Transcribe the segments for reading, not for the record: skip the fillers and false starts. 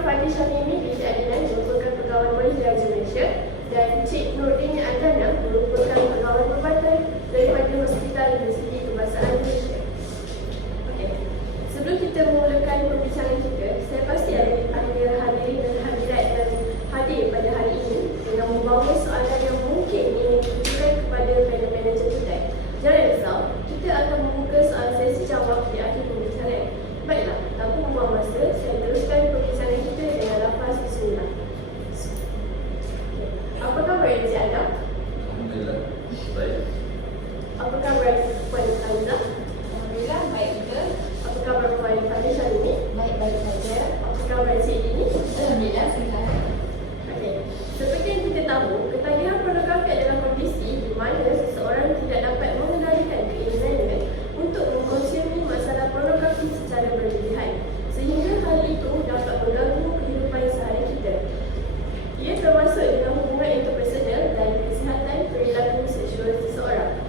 Fadli Syamimi binti Adnan merupakan pegawai Polis Diraja Malaysia dan Cik Nurdin Adana merupakan pegawai perubatan daripada Hospital Universiti Kebangsaan Malaysia. Okey. Sebelum kita memulakan perbincangan kita, saya pasti ada hadirin dan hadirat yang hadir pada hari ini dengan membawa soalan yang mungkin ingin ditujukan kepada panel kita. Jangan risau, kita akan membuka soalan sesi jawab di akhir perbincangan. Baiklah, tanpa membuang masa, saya teruskan perbincangan kita dengan lafaz bismillah. Apa khabar Encik Adam? Alhamdulillah, baik. Apa khabar Puan Hamzah? Alhamdulillah, baik juga. Apa khabar Puan Fadli Syamimi? Baik-baik saja. Apa khabar Encik Dini? Alhamdulillah, sihat. Okey. Seperti yang kita tahu, ketagihan pornografi adalah kondisi di mana seseorang tidak dapat mengendalikan keinginannya untuk mengkonsumsi masalah pornografi secara berlebihan, sehingga hal itu dapat mengganggu kehidupan sehari kita. Ia termasuk dengan hubungan interpersonal dan kesihatan perilaku seksual seseorang,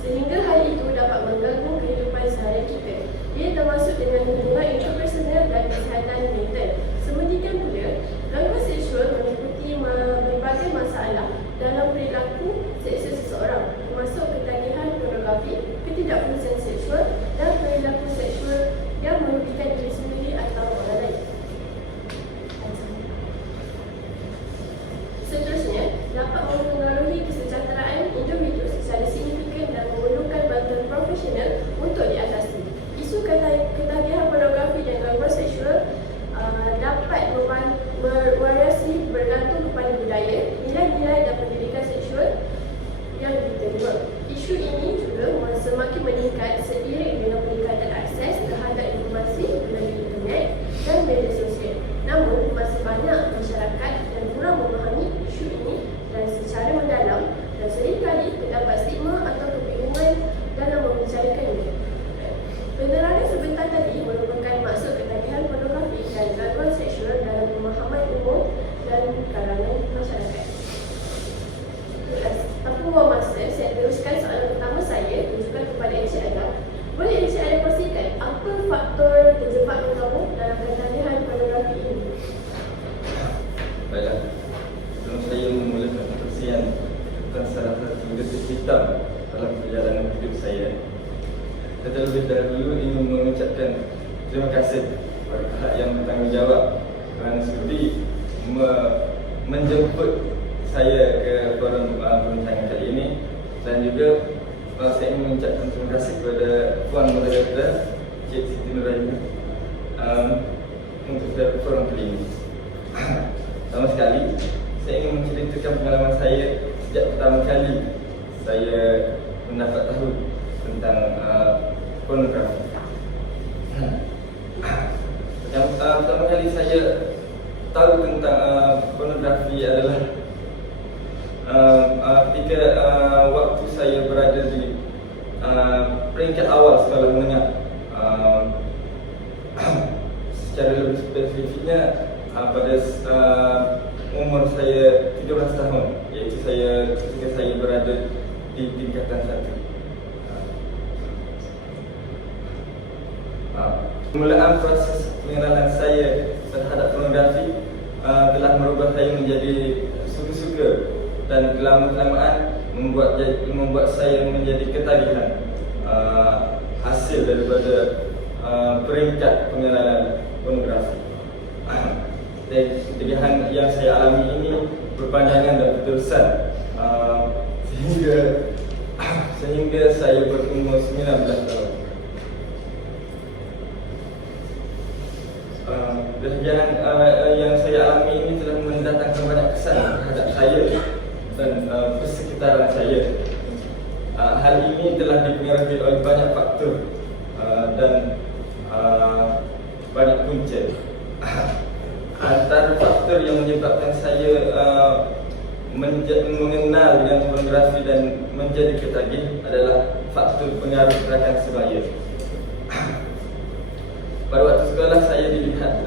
sehingga hal itu dapat mengganggu kehidupan sehari kita. Ia termasuk dengan hubungan interpersonal dan kesihatan mental. Sedemikian pula, gangguan seksual meliputi berbagai masalah dalam perilaku seksual seseorang, termasuk ketagihan pornografi, ketidakpuasan seksual dan perilaku seksual yang merugikan diri sendiri atau orang lain. Seterusnya, dapat mempengaruhi kesejahteraan individu secara signifikan dan memerlukan bantuan profesional untuk diatasi. Isu ketagihan pornografi dan gangguan seksual dapat bervariasi bergantung kepada budaya, nilai-nilai dan pendidikan seksual yang diterima. Isu ini juga semakin meningkat seiring dengan peningkatan akses terhadap informasi melalui internet dan media sosial. Namun, masih banyak masyarakat yang kurang memahami isu ini dan secara mendalam, dan seringkali terdapat stigma atau kebingungan dalam membicarakannya. Penerangan sebentar tadi merupakan maksud ketagihan pornografi dan gangguan seksual dalam pemahaman umum dan kalangan masyarakat. Tanpa membuang masa, saya teruskan soalan pertama saya tunjukkan kepada Encik Adam. Boleh Encik Adam pastikan apa faktor terjebaknya kamu dalam ketagihan pornografi ini? Baiklah, sebelum saya memulakan perkongsian tentang salah satu garis hitam dalam perjalanan hidup saya, saya terlebih dahulu ingin mengucapkan terima kasih kepada pihak yang bertanggungjawab kerana sudi menjemput saya ke forum perbincangan kali ini, dan juga saya ingin mengucapkan terima kasih kepada Puan Moderator Cik Siti Nuraini untuk forum kali ini. Pertama sekali, saya ingin menceritakan pengalaman saya sejak pertama kali saya mendapat tahu tentang pornografi. Yang pertama kali saya tahu tentang pornografi adalah ketika waktu saya berada di peringkat awal sekolah menengah. Secara lebih spesifiknya pada umur saya 13 tahun, iaitu ketika saya berada di tingkatan 1. Permulaan proses pengenalan saya terhadap pornografi telah merubah saya menjadi suka-suka, dan kelama-kelamaan membuat saya menjadi ketagihan hasil daripada peringkat pengenalan pornografi. Ketagihan yang saya alami ini berpanjangan dan berterusan sehingga saya berumur 19 tahun. Ketagihan yang saya alami ini telah mendatangkan banyak kesan terhadap saya dan persekitaran saya. Hal ini telah dipengaruhi oleh banyak faktor dan banyak punca. Antara faktor yang menyebabkan saya mengenal dengan pornografi dan menjadi ketagih adalah faktor pengaruh rakan sebaya. Pada waktu sekolah saya dilihat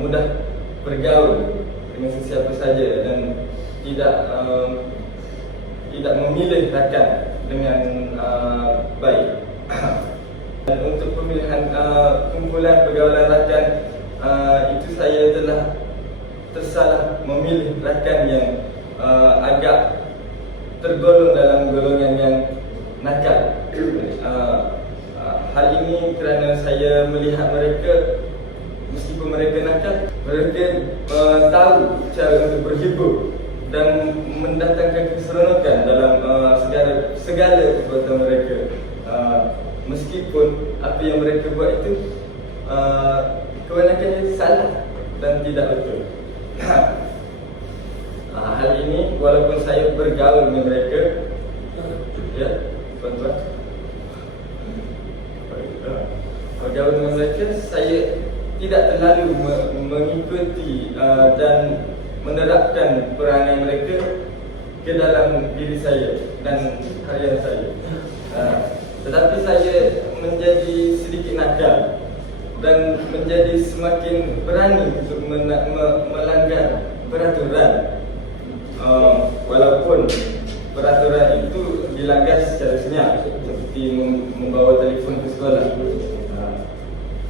mudah bergaul dengan sesiapa saja dan tidak memilih rakan dengan baik. Dan untuk pemilihan kumpulan pergaulan rakan itu saya telah tersalah memilih rakan yang agak tergolong dalam golongan yang nakal. Hal ini kerana saya melihat mereka, meskipun mereka nakal, mereka tahu cara untuk berhibur dan mendatangkan keseronokan dalam segala perbuatan mereka. Meskipun apa yang mereka buat itu kebanyakannya salah dan tidak betul. Hal ini walaupun saya bergaul dengan mereka, ya, tuan-tuan, bergaul dengan mereka, saya tidak terlalu mengikuti dan menerapkan perangai mereka ke dalam diri saya dan karya saya. Tetapi saya menjadi sedikit nakal dan menjadi semakin berani untuk melanggar peraturan, walaupun peraturan itu dilanggar secara senyap, seperti membawa telefon ke sekolah.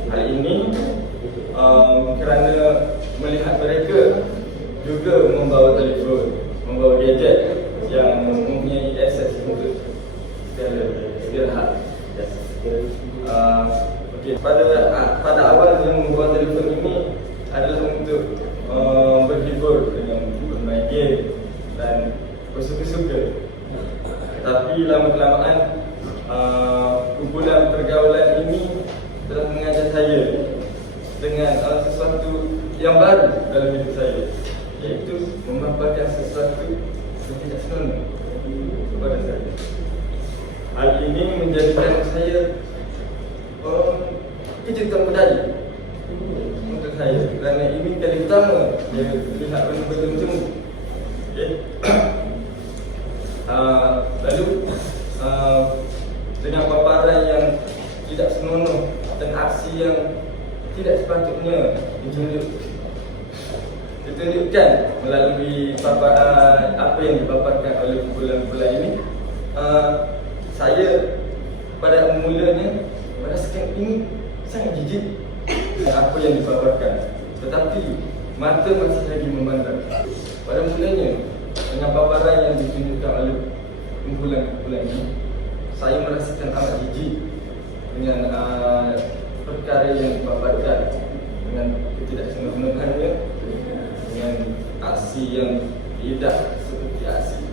Hal ini kerana melihat mereka juga membawa telefon, membawa gadget yang mempunyai akses untuk segala hal. Okey, pada awalnya membawa telefon ini adalah untuk berhibur dengan bermain game dan bersuka-suka. Tetapi lama-kelamaan kumpulan pergaulan ini telah mengajar saya dengan sesuatu yang baru dalam hidup saya, iaitu memaparkan sesuatu yang tidak senonoh kepada saya. Hal ini menjadikan saya kejutan pedali untuk saya, kerana ini kali pertama saya lihat benda-benda macam ni. Okay. Lalu dengan paparan yang tidak senonoh dan aksi yang tidak sepatutnya ditunjukkan melalui apa yang dipaparkan oleh kumpulan-kumpulan ini, saya pada mulanya merasakan ini sangat jijik apa yang dipaparkan, tetapi mata masih lagi memandang. Pada mulanya dengan paparan yang ditunjukkan oleh kumpulan-kumpulan ini, saya merasakan amat jijik dengan perkara yang dipaparkan, dengan ketidaksenonohannya, dengan aksi yang tidak seperti aksi.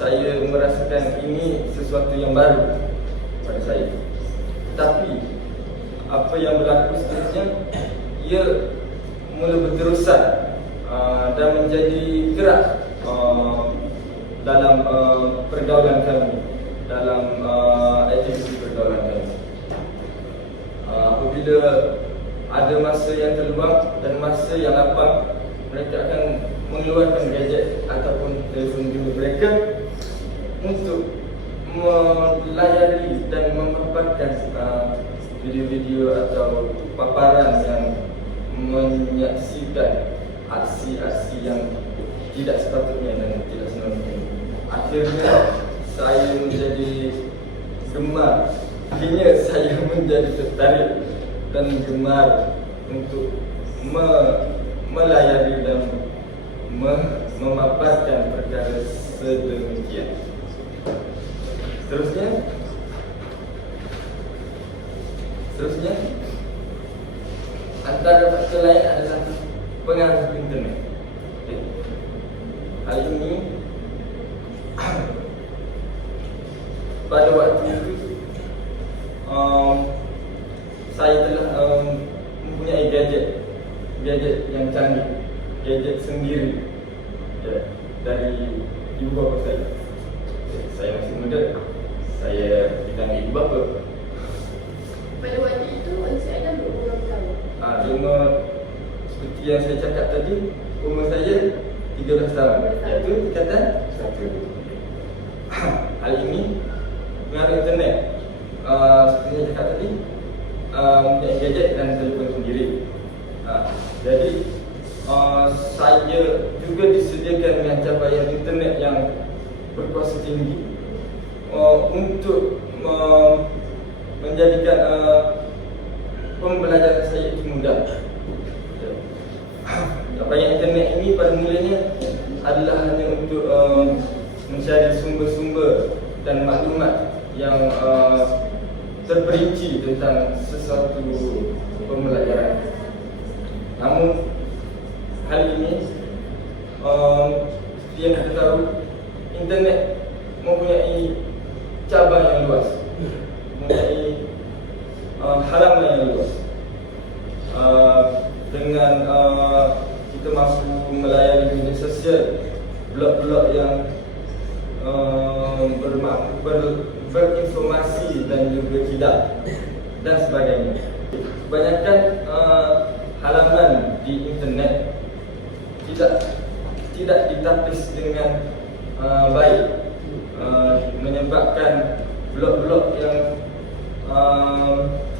Saya merasakan ini sesuatu yang baru pada saya. Tetapi apa yang berlaku seterusnya, ia mula berterusan dan menjadi gerak dalam pergaulan kami, dalam aktiviti pergaulan kami. Apabila ada masa yang terluang dan masa yang lapang, mereka akan mengeluarkan gadget ataupun telefon bimbit mereka untuk melayari dan memaparkan video-video atau paparan yang menyaksikan aksi-aksi yang tidak sepatutnya dan tidak senonoh. Akhirnya saya menjadi gemar. Akhirnya saya menjadi tertarik dan gemar untuk melayari dan memaparkan perkara sedemikian. Seterusnya antara faktor lain adalah pengaruh internet. Hal ini pada waktu itu saya telah mempunyai gadget yang canggih, gadget sendiri, ya, dari ibu bapa saya. Saya masih muda, saya bilang ibu bapa. Pada waktu itu Encik Adam berumur berapa? Seperti yang saya cakap tadi, umur saya 13 tahun, iaitu tingkatan 1. Hal ini pengaruh internet. Seperti yang saya cakap tadi, mempunyai gadget dan telefon sendiri. Jadi saya juga disediakan dengan capaian internet yang berkuasa tinggi untuk menjadikan pembelajaran saya itu mudah. adalah hanya untuk mencari sumber-sumber dan maklumat yang terperinci tentang sesuatu pembelajaran. Namun hal ini seperti yang kita tahu, internet mempunyai cabang yang luas, mempunyai halaman yang luas. Dengan kita mampu melayani media sosial, blog-blog yang berinformasi dan juga tidak, dan sebagainya. Kebanyakan halaman di internet tidak ditapis dengan baik, menyebabkan blog-blog yang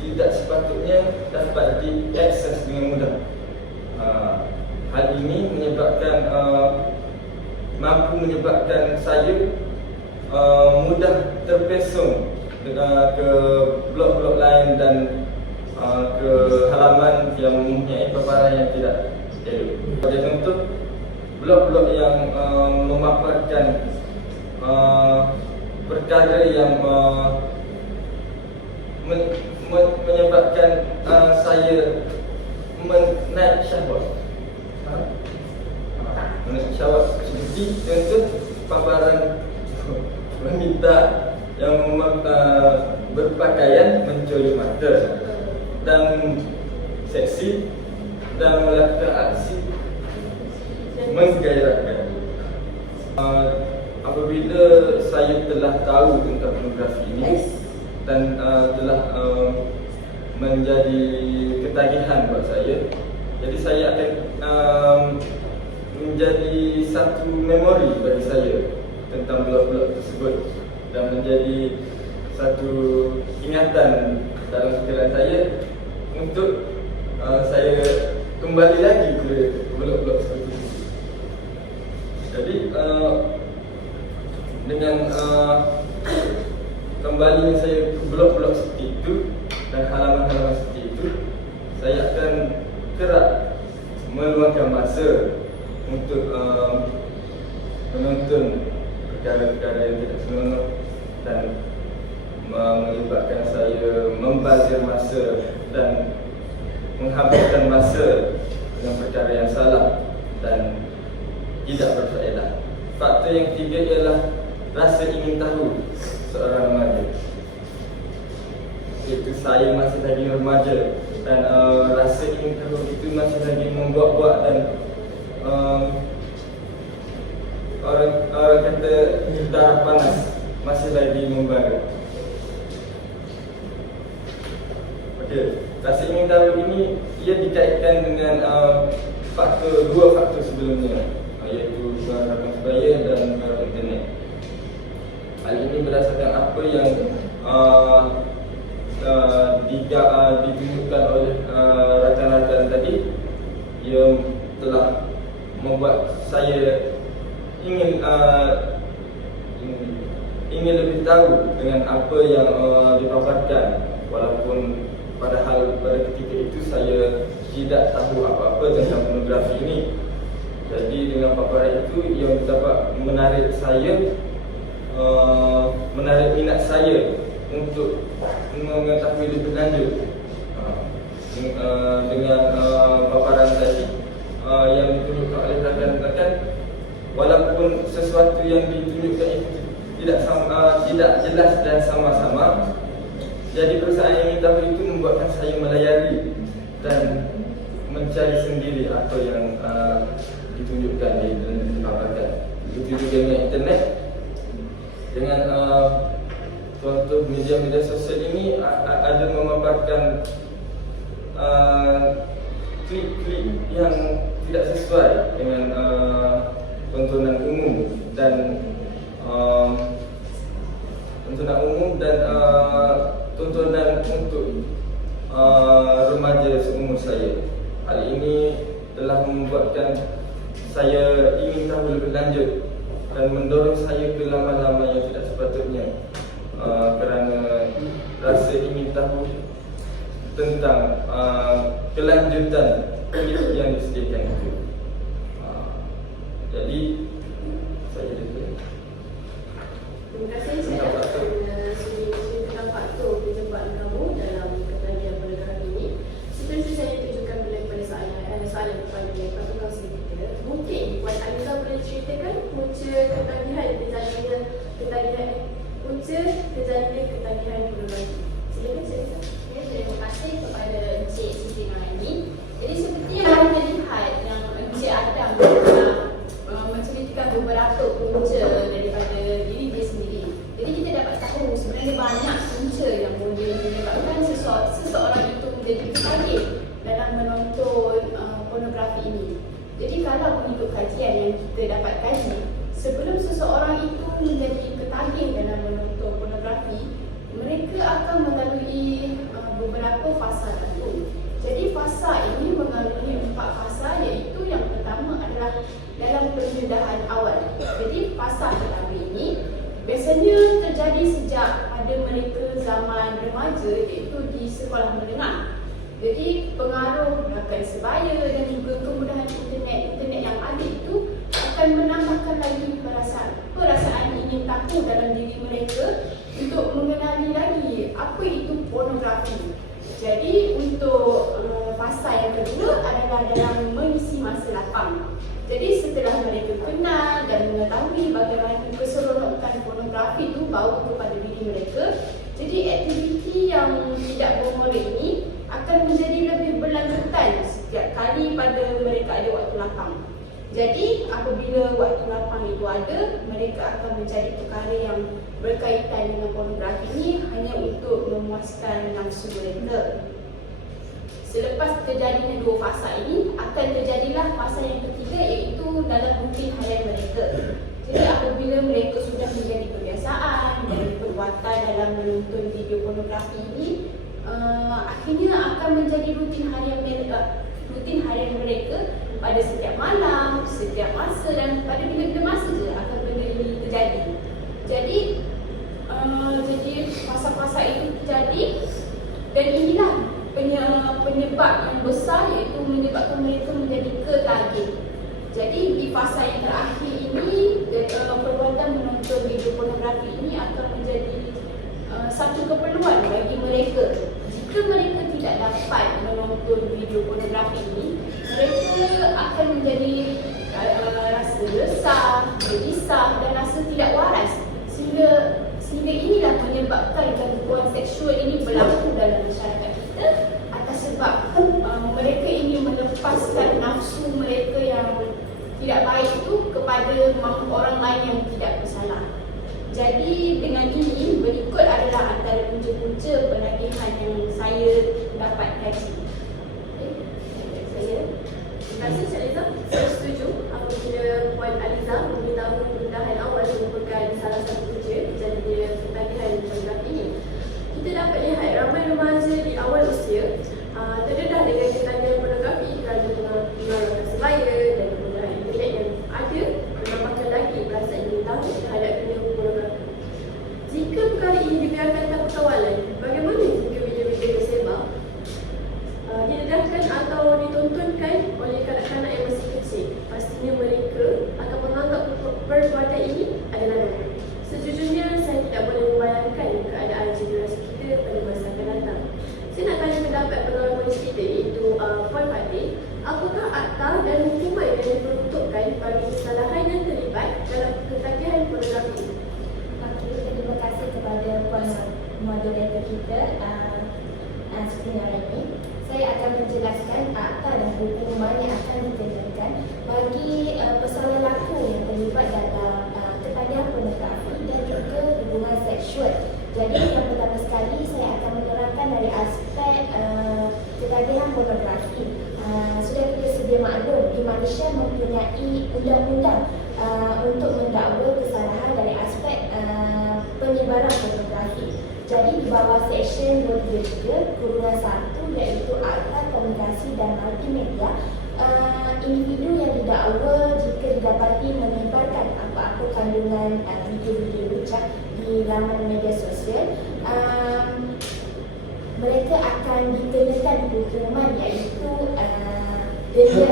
tidak sepatutnya dapat diakses dengan mudah. Hal ini mampu menyebabkan saya mudah terpesong ke blog-blog lain dan ke halaman yang mempunyai paparan yang tidak elok. Sebagai contoh, blog-blog yang memaparkan perkara yang menyebabkan saya menaik syahwat. Menaik syahwat seperti contoh paparan wanita yang berpakaian mencolok mata dan seksi dan melakukan aksi menggairahkan. Apabila saya telah tahu tentang pornografi ini dan telah menjadi ketagihan buat saya, jadi saya akan menjadi satu memori bagi saya tentang blog-blog tersebut dan menjadi satu ingatan dalam fikiran saya untuk saya kembali lagi ke blog-blog seperti itu. Jadi dengan kembalinya saya ke blog-blog seperti itu dan halaman-halaman seperti itu, saya akan kerap meluangkan masa untuk menonton perkara-perkara yang tidak senonoh dan menyebabkan saya membazir masa dan menghabiskan masa dengan perkara yang salah dan tidak berfaedah. Faktor yang ketiga ialah rasa ingin tahu seorang remaja. Itu saya masih lagi remaja dan rasa ingin tahu itu masih lagi membuat-buat dan orang kata darah panas masih lagi membara. Okey, rasa ingin tahu ini ia dikaitkan dengan dua faktor sebelumnya, iaitu harapan sebaya dan harapan internet. Hal ini berdasarkan apa yang ditunjukkan oleh rakan-rakan tadi yang telah membuat saya ingin lebih tahu dengan apa yang dipaparkan, walaupun padahal pada ketika itu saya tidak tahu apa-apa tentang pornografi ini. Jadi dengan paparan itu yang dapat menarik saya, menarik minat saya untuk mengetahui lebih lanjut dengan paparan tadi yang ditunjukkan oleh rakan-rakan. Walaupun sesuatu yang ditunjukkan itu tidak jelas dan sama-sama, jadi perasaan yang ingin tahu itu membuatkan saya melayari dan mencari sendiri apa yang ditunjukkan dan dipaparkan. Begitu juga dengan internet, dengan contoh media-media sosial ini ada memaparkan klip-klip yang tidak sesuai dengan tontonan umum dan tontonan untuk remaja seumur saya. Hal ini telah membuatkan saya ingin tahu lebih lanjut dan mendorong saya ke laman-laman yang tidak sepatutnya, kerana rasa ingin tahu tentang kelanjutan yang disediakan itu. Jadi ceritakan punca ketagihan pornografi. Silakan cerita. Ya, terima kasih kepada Encik Siti Noraini. Jadi seperti yang kita lihat yang Encik Adam menceritakan beberapa punca daripada diri dia sendiri. Jadi kita dapat tahu sebenarnya banyak punca yang boleh menyebabkan seseorang itu menjadi tertarik dalam menonton pornografi ini. Jadi kalau mengikut kajian yang kita dapat kaji, sebelum seseorang itu menjadi tertarik dalam menonton pornografi, mereka akan melalui beberapa fasa tertentu. Jadi fasa ini mengalami 4 fasa, iaitu yang pertama adalah dalam pendedahan awal. Jadi fasa pertama ini biasanya terjadi sejak pada mereka zaman remaja, iaitu di sekolah menengah. Jadi pengaruh rakan sebaya dan juga kemudahan internet yang ada itu akan menambahkan lagi perasaan ingin tahu dalam diri mereka untuk mengenali lagi apa itu pornografi. Jadi untuk fasa yang kedua adalah dalam mengisi masa lapang. Jadi setelah mereka kenal dan mengetahui bagaimana keseronokan pornografi itu bawa kepada diri mereka, jadi aktiviti yang tidak bermula ini akan menjadi lebih berlanjutan setiap kali pada mereka ada waktu lapang. Jadi apabila waktu lapang itu ada, mereka akan mencari perkara yang berkaitan dengan pornografi ini hanya untuk memuaskan nafsu mereka. Selepas terjadinya 2 fasa ini, akan terjadilah fasa yang ketiga, iaitu dalam rutin harian mereka. Jadi apabila mereka sudah menjadi kebiasaan dari perbuatan dalam menonton video pornografi ini, akhirnya akan menjadi rutin harian mereka pada setiap malam, setiap masa dan pada bila-bila masa je akan benda ini terjadi. Jadi fasa-fasa itu terjadi dan inilah penyebab yang besar, iaitu menyebabkan mereka menjadi ketagih. Jadi di fasa yang terakhir ini, perbuatan menonton video pornografi ini akan menjadi satu keperluan bagi mereka. Jika mereka tidak dapat menonton video pornografi ini, mereka akan menjadi rasa resah, gelisah dan rasa tidak waras, sehingga inilah menyebabkan gangguan seksual ini berlaku dalam masyarakat kita atas sebab mereka ingin melepaskan nafsu mereka yang tidak baik itu kepada orang lain yang tidak bersalah. Jadi dengan ini berikut adalah antara punca-punca penagihan yang saya dapat kaji. Terima kasih Cik Aliza. Saya setuju apabila Puan Aliza memberitahu pendedahan awal merupakan salah satu punca terjadinya ketagihan pornografi ini. Kita dapat lihat ramai remaja di awal usia terdedah dengan ketagihan pornografi kerana pengaruh sebaya dan kemudahan internet yang ada menambahkan lagi perasaan ingin tahu terhadap dunia pornografi. Jika perkara ini dibiarkan tanpa kawalan, bagaimana jika video-video tersebar, didedahkan atau ditontonkan oleh kanak-kanak yang masih kecil? Pastinya mereka akan menganggap perbuatan ini adalah normal. Sejujurnya saya tidak boleh membayangkan keadaan generasi kita pada masa akan datang. Saya nak tanya pendapat pegawai polis kita, iaitu Puan Fatih. Apakah akta dan hukuman yang diperuntukkan bagi kesalahan yang terlibat dalam ketagihan pornografi ini? Terima kasih kepada Puan Moderator kita, Siti Noraini. Saya akan menjelaskan akta dan hukuman yang akan dikenakan bagi persoalan laku yang terlibat dalam ketagihan pornografi dan juga hubungan seksual. Jadi yang pertama sekali saya akan menerangkan dari aspek ketagihan pornografi. Sudah kita sedia maklum di Malaysia mempunyai undang-undang untuk mendakwa kesalahan dari aspek penyebaran pornografi. Jadi di bawah Seksyen 233/1, iaitu Akta Komunikasi dan Multimedia, individu yang didakwa jika didapati menyebarkan apa-apa kandungan video-video lucah di laman media sosial, mereka akan dikenakan hukuman, iaitu denda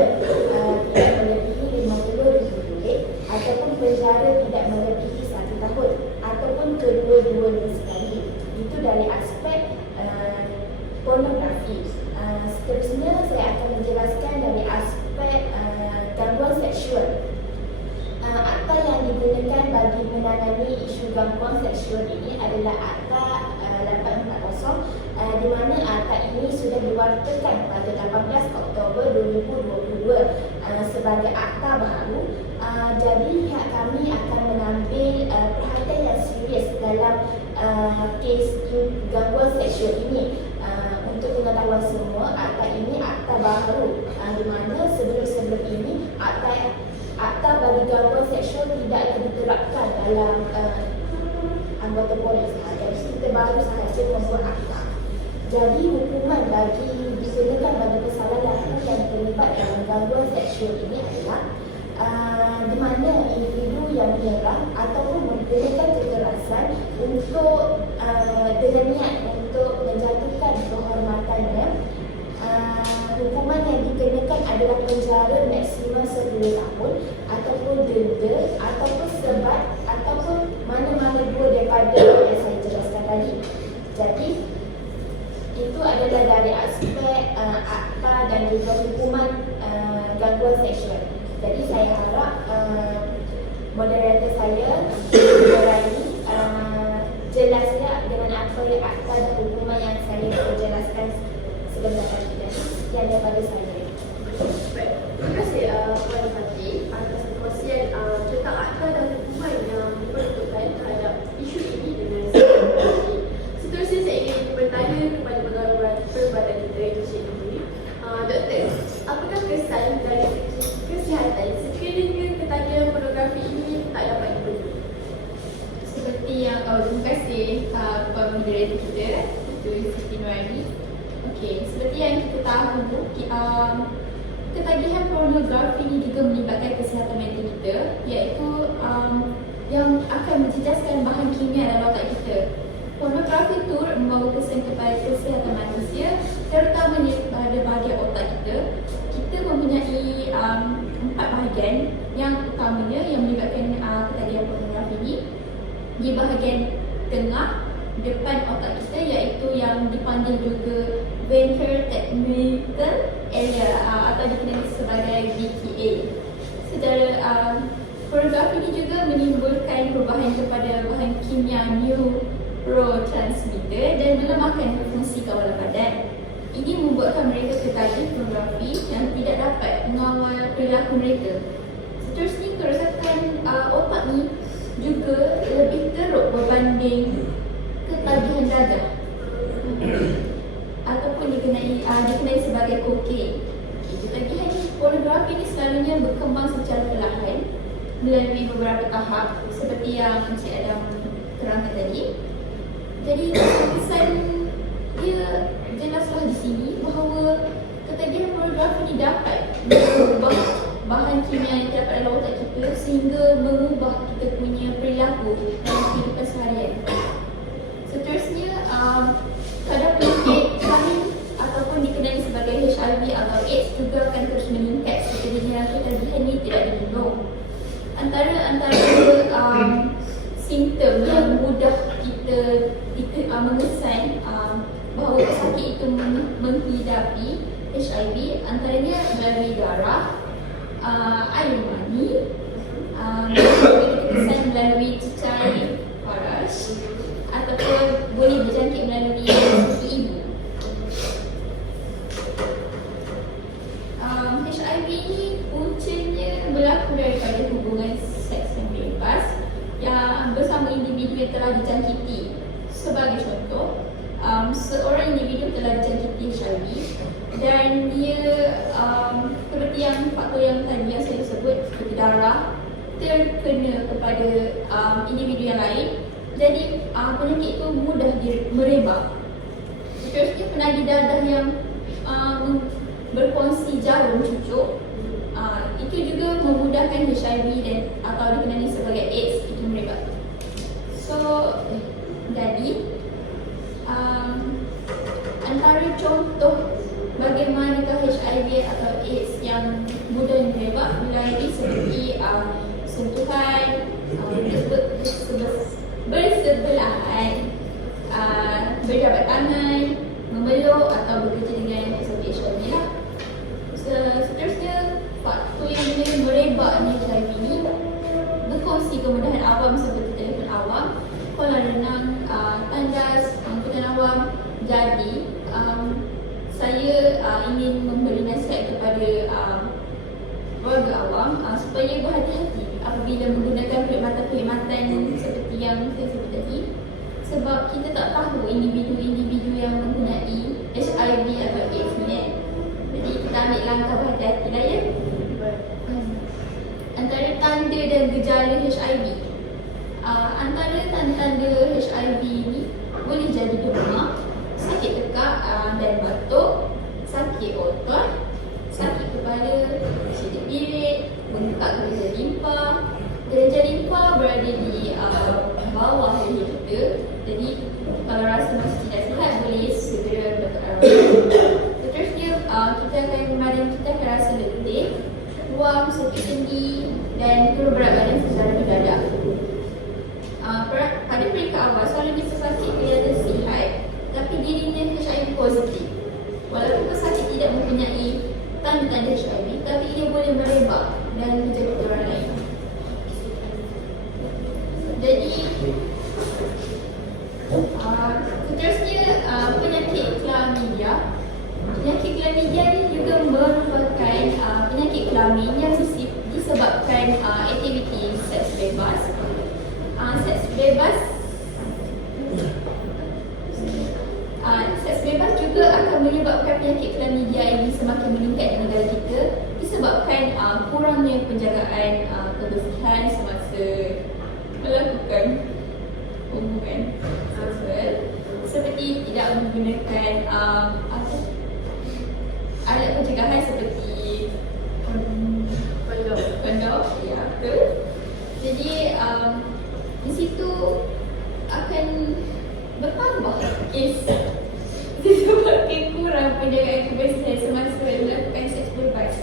tidak melebihi RM50,000 ataupun penjara tidak melebihi 1 tahun ataupun kedua-duanya sekali. Itu dari aspek pornografi. Seterusnya saya akan menjelaskan dari aspek gangguan seksual. digunakan bagi menangani isu gangguan seksual ini adalah Akta 840 di mana akta ini sudah diwartakan pada 18 Oktober 2022 sebagai akta baru. Jadi pihak kami akan mengambil perhatian yang serius dalam kes gangguan seksual ini. Untuk pengetahuan semua, akta ini akta baru di mana sebelum ini akta bagi gangguan seksual tidak diterapkan dalam anggota polis. Jadi kita baru sahaja membuat akta. Jadi hukuman dikenakan bagi kesalahan yang terlibat dalam gangguan seksual ini adalah di mana individu yang menyerang ataupun menggunakan kekerasan untuk dengan niat untuk menjatuhkan kehormatannya. Hukuman yang dikenakan adalah penjara maksimum 10 tahun ataupun denda ataupun sebat ataupun mana-mana dua daripada yang saya jelaskan tadi. Jadi itu adalah dari aspek akta dan juga hukuman gangguan seksual. Jadi saya harap moderator saya berani jelasnya dengan apa yang akta dan hukuman yang saya jelaskan sebentar tadi. Sekian daripada saya. Baik, terima kasih Puan Fatih atas perkongsian tentang akta dan hukuman yang diperuntukkan terhadap isu ini dengan sangat. Seterusnya saya ingin bertanya kepada pegawai perubatan kita, Encik Nuri. Doktor, apakah kesan dari kesihatan sekiranya ketagihan pornografi ini tak dapat dipenuhi? Seperti yang terima kasih kepada moderator kita, Dr. Siti Nurani. Okey, seperti yang kita tahu, ketagihan pornografi ini juga melibatkan kesihatan mental kita, iaitu yang akan menjejaskan bahan kimia dalam otak kita. Pornografi turut membawa kesan kepada kesihatan manusia, terutamanya pada bahagian otak kita. Kita mempunyai 4 bahagian yang utamanya yang melibatkan ketagihan pornografi ini. Di bahagian tengah depan otak kita, iaitu yang dipanggil juga ventral tegmental area atau dikenali sebagai VTA. Secara pornografi ini juga menimbulkan perubahan kepada bahan kimia neurotransmitter dan melemahkan fungsi kawalan badan. Ini membuatkan mereka tertarik pornografi yang tidak dapat mengawal perilaku mereka. Seterusnya, kerosakan otak ni juga lebih teruk berbanding ketagihan dadah ataupun dikenali sebagai kokain. Ketagihan pornografi ini selalunya berkembang secara perlahan melalui beberapa tahap seperti yang Encik Adam terangkan tadi. Jadi kesan dia jelaslah di sini bahawa ketagihan pornografi ini dapat mengubah bahan kimia yang terdapat dalam otak kita sehingga mengubah kita punya perilaku dalam kehidupan seharian. Seterusnya, kadar penyakit lain ataupun dikenali sebagai HIV atau AIDS juga akan terus meningkat sekiranya ketagihan ini tidak dibunuh. Antara simptom yang mudah kita mengesan bahawa pesakit itu menghidapi HIV antaranya melalui darah, air mani, kesan melalui cecair paras ataupun boleh berjangkit melalui susu ibu. HIV ini puncanya berlaku daripada hubungan seks yang bebas yang bersama individu yang telah dijangkiti. Sebagai contoh, seorang individu telah dijangkiti HIV dan dia seperti yang faktor yang tadi yang saya sebut seperti darah terkena kepada individu yang lain, jadi penyakit itu mudah merebak. Seterusnya, penagih dadah yang berkongsi jarum cucuk itu juga memudahkan HIV dan atau dikenali sebagai AIDS itu merebak. So jadi antara contoh bagaimanakah HIV atau AIDS yang mudah merebak melalui seperti sentuhan, bersebelahan, berjabat tangan, memeluk atau bekerja dengan seperti HIV lah. Seterusnya, faktor yang boleh merebaknya HIV ini berkongsi kemudian Jadi saya ingin memberi nasihat kepada warga awam supaya berhati-hati apabila menggunakan perkhidmatan seperti yang saya sebut tadi, sebab kita tak tahu individu-individu yang mempunyai HIV atau AIDS ni. Jadi kita ambil langkah berhati-hati lah ya. Antara tanda dan gejala HIV, antara tanda-tanda HIV ni boleh jadi demam, sakit tekak dan batuk, sakit otot, sakit kepala, sakit bilik, bengkak gereja limpa berada di bawah leher kita. Jadi kalau rasa masih tidak sihat, boleh segera Dr. Arwah. Seterusnya badan kita akan rasa letih, ruam, sakit sendi dan turun berat badan secara mendadak. Pada peringkat awal, selalunya sesakit kelihatan sihat, tapi dirinya HIV positif. Walaupun pesakit tidak mempunyai tanda-tanda HIV, tapi ia boleh merebak dan menjangkiti orang lain. Jadi, seterusnya penyakit chlamydia. Penyakit chlamydia ni juga merupakan penyakit kelamin yang disebabkan aktiviti seks bebas. Seks bebas juga akan menyebabkan penyakit chlamydia ini semakin meningkat di negara kita disebabkan kurangnya penjagaan kebersihan semasa melakukan hubungan seksual, seperti tidak menggunakan alat pencegahan seperti kondom, ya betul. Jadi di situ akan bertambah kes disebabkan kurang penjagaan kebersihan semasa melakukan seks bebas.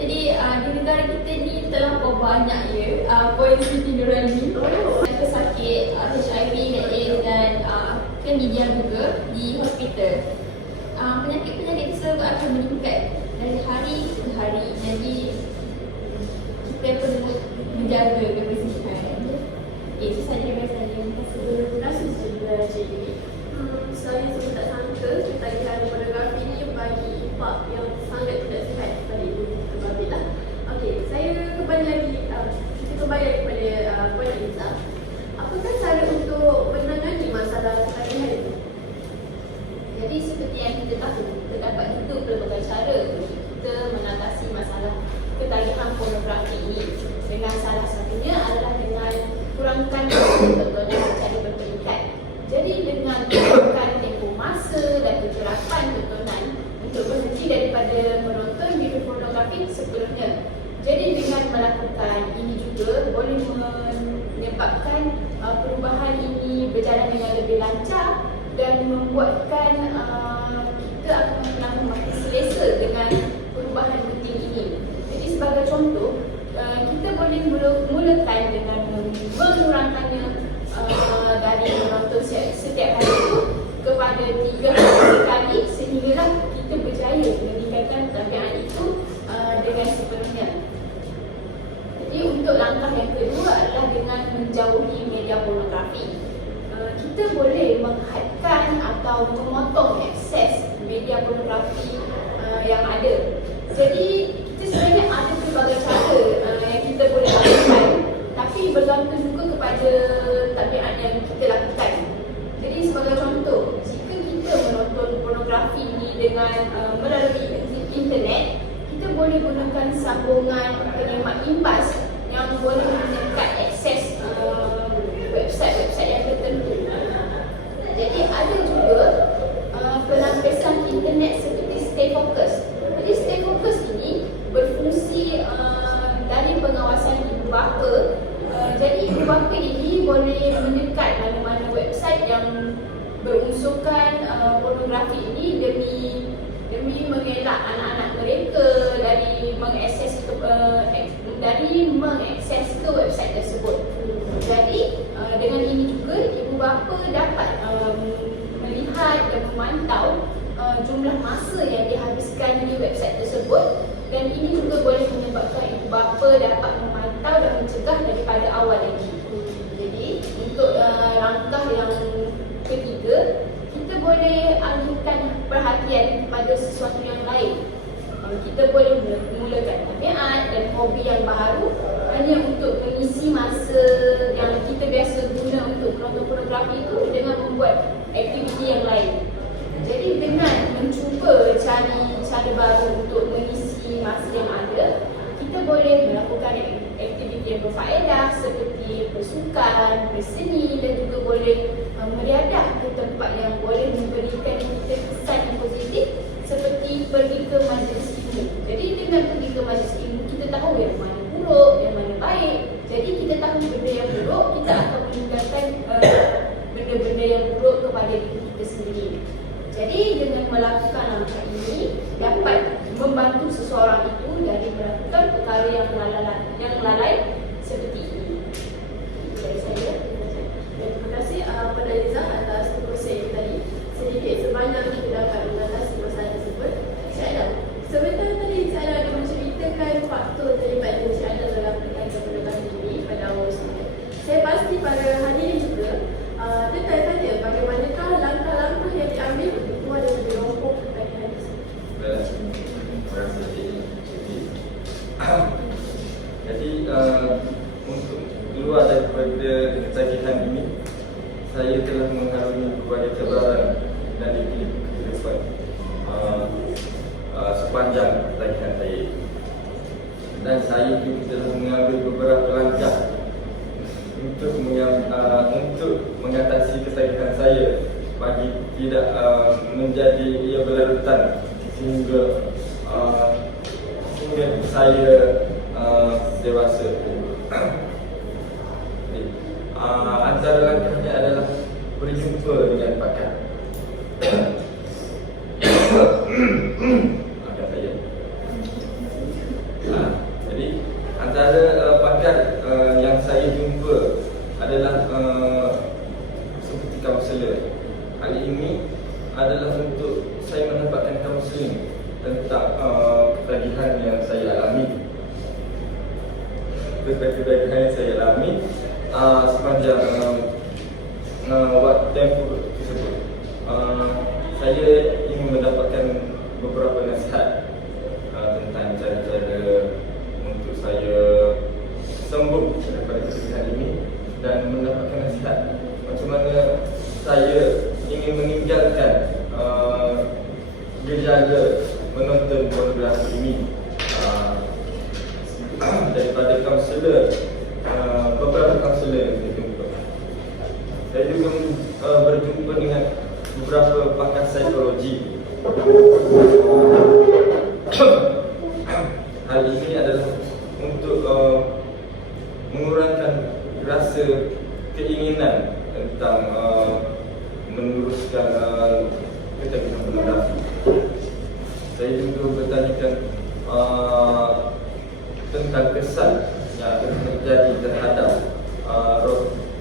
Jadi di negara kita ni terlampau banyak polisi Nurani pesakit HIV dan AIDS dan chlamydia juga di hospital. Penyakit-penyakit tersebut akan meningkat dari hari ke hari. Jadi kita perlu menjaga kebersihan. Itu sahaja daripada saya. Terima kasih sebenarnya cikgu. Saya semua tak sangka ketagihan pornografi ni bagi impak yang sangat tidak sihat kepada ibu terbabilah. Okey, saya kembali lagi kepada Puan Liza. Apakah cara untuk menangani masalah ketagihan itu? Jadi seperti yang kita tahu, terdapat hidup pelbagai cara untuk kita mengatasi masalah ketagihan pornografi ini. Dengan salah satunya adalah dengan kurangkan tontonan secara berperingkat. Jadi dengan kurangkan tempoh masa dan kecerahan tontonan untuk berhenti daripada menonton video pornografi sepenuhnya. Jadi dengan melakukan ini juga boleh menyebabkan perubahan ini berjalan dengan lebih lancar dan membuatkan kita akan makin selesa dengan perubahan rutin ini. Jadi sebagai contoh, kita boleh mulakan dengan mengurangkannya dari menonton setiap hari itu kepada 3 kali sehinggalah kita berjaya meningkatkan tabiat itu dengan sepenuhnya. Jadi untuk langkah yang kedua adalah dengan menjauhi media pornografi. Kita boleh menghadkan atau memotong akses media pornografi yang ada. Jadi kita sebenarnya ada pelbagai cara yang kita boleh lakukan, tapi bergantung juga kepada tabiat yang kita lakukan. Jadi sebagai contoh, jika kita menonton pornografi ini dengan melalui internet, kita boleh gunakan sambungan penyemak imbas yang boleh menyekat akses website-website yang tertentu. Jadi ada juga pelampiasan internet seperti Stay Focus. Jadi Stay Focus ini berfungsi dari pengawasan ibu bapa. Jadi ibu bapa ini boleh menyekat mana-mana website yang berunsurkan pornografi ini demi mengelak anak-anak mereka dari mengakses ke website tersebut. Jadi dengan ini juga ibu bapa dapat melihat dan memantau jumlah masa yang dihabiskan di website tersebut, dan ini juga boleh menyebabkan ibu bapa dapat memantau dan mencegah daripada awal lagi. Jadi untuk langkah yang ketiga, kita boleh boleh alihkan perhatian kepada sesuatu yang lain. Kita boleh mulakan tabiat dan hobi yang baru hanya untuk mengisi masa yang kita biasa guna untuk menonton pornografi itu dengan membuat aktiviti yang lain. Jadi dengan mencuba cari cara baru untuk mengisi masa yang ada, kita boleh melakukan aktiviti yang berfaedah seperti bersukan, berseni dan juga boleh meriadah ke tempat yang boleh memberikan kita kesan yang positif seperti pergi ke majlis ilmu. Jadi dengan pergi ke majlis ilmu, kita tahu yang mana buruk, yang mana baik. Jadi kita tahu benda yang buruk, kita akan meninggalkan benda-benda yang buruk kepada diri kita sendiri. Jadi dengan melakukan langkah ini dapat membantu seseorang itu dari melakukan perkara yang lalai seperti ini. Dari saya. Terima kasih Pada Liza atas perkongsian tadi. Sedikit sebanyak kita dapat mengatasi masalah tersebut. Cik Adam, sebentar tadi Cik Adam ada menceritakan faktor terlibatnya Cik Adam dalam perkara pornografi ini pada awal usia. Saya pasti para hadirin juga tertanya bagaimanakah langkah-langkah yang diambil untuk keluar dari kelompok kekagihan tersebut. Terima kasih. Jadi untuk keluar daripada ketagihan ini, saya telah mengalami berbagai cabaran dan kehidupan sepanjang ketagihan saya. Dan saya juga telah mengambil beberapa langkah untuk mengatasi ketagihan saya bagi tidak menjadi ia berlarutan sehingga saya dewasa. Antara langkahnya adalah berjumpa dengan pakar. Jadi antara pakar yang saya jumpa adalah seperti kaunselor. Hal ini adalah untuk saya mendapatkan kaunseling tentang ketagihan yang saya alami. Ketagihan yang saya alami sepanjang waktu tempoh tersebut. Saya ingin mendapatkan beberapa nasihat tentang cara-cara untuk saya sembuh daripada ketagihan ini dan mendapatkan nasihat macam mana saya ingin meninggalkan gejala menonton pornografi ini daripada kaunselor, beberapa kaunselor yang saya jumpa. Saya juga berjumpa dengan beberapa pakar psikologi. Hal ini adalah untuk mengurangkan rasa keinginan tentang meneruskan ketagihan pornografi. Saya juga bertanyakan tentang kesan yang akan terjadi terhadap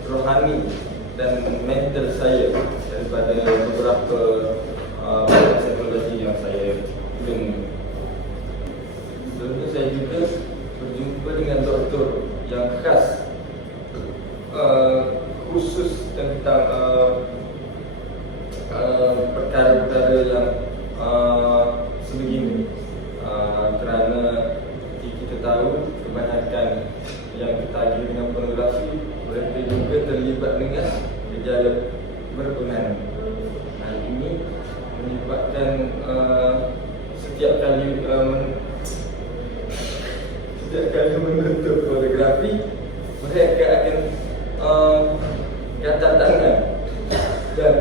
rohani dan mental saya daripada beberapa psikologi yang saya dengar. Selanjutnya saya juga berjumpa dengan doktor yang khas khusus tentang perkara-perkara yang sebegini, kerana kita tahu kebanyakan yang tertagih dengan pornografi mereka juga terlibat dengan gejala berpengaruh. Hal ini menyebabkan setiap kali menonton pornografi mereka akan gatal tangan dan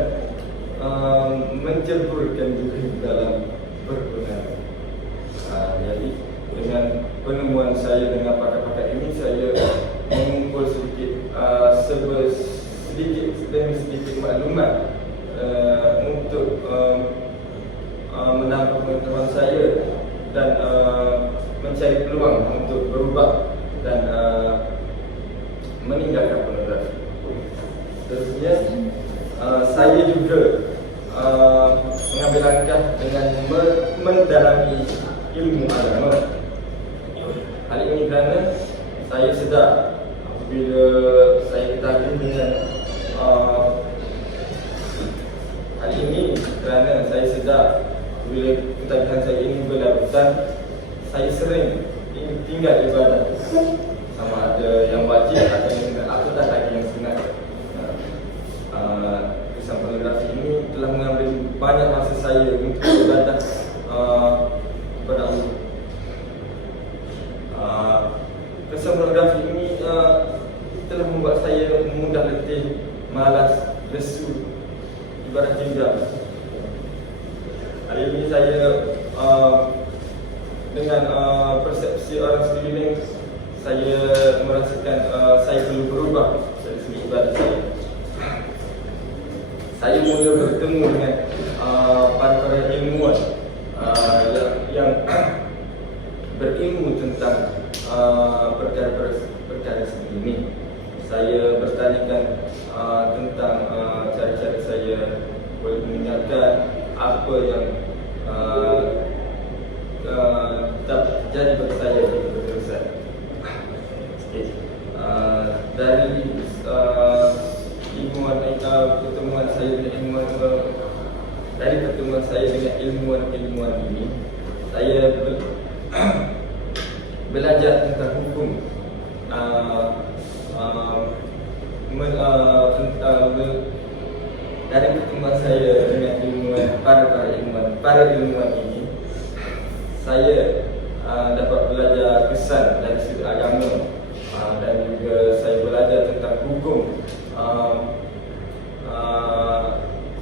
menceburkan diri dalam berpengaruh. Jadi dengan penemuan saya dengan pakar-pakar ini, saya mengumpul sedikit maklumat untuk menambah pengetahuan saya dan mencari peluang untuk berubah dan meninggalkan pornografi. Seterusnya saya juga mengambil langkah dengan mendalami ilmu agama. Hal ini kerana saya sedar apabila saya tertagih dengan hal ini kerana saya sedar bila ketagihan saya ini berlarutan, saya sering ingin tinggal ibadah, sama ada yang wajib atau yang sunat, atau dah lagi yang sunat. Kesan pornografi ini telah mengambil banyak masa saya untuk ibadah kepada Allah. Kesan pornografi ini telah membuat saya mudah letih, malas, lesu, ibarat jenggal. Hari ini saya dengan persepsi orang sekeliling, saya merasakan saya perlu berubah dari segi ibadah saya. Saya mula bertemu dengan para ilmuwan yang berilmu tentang perkara seperti ini. Saya bertanyakan tentang cara-cara saya boleh meninggalkan apa yang dapat terjadi pada saya di keterusan. Dari pertemuan saya dengan ilmuwan ini, saya belajar tentang hukum, dari pertemuan saya dengan para ilmuwan ini, saya dapat belajar kesan dari sudut agama, dan juga saya belajar tentang hukum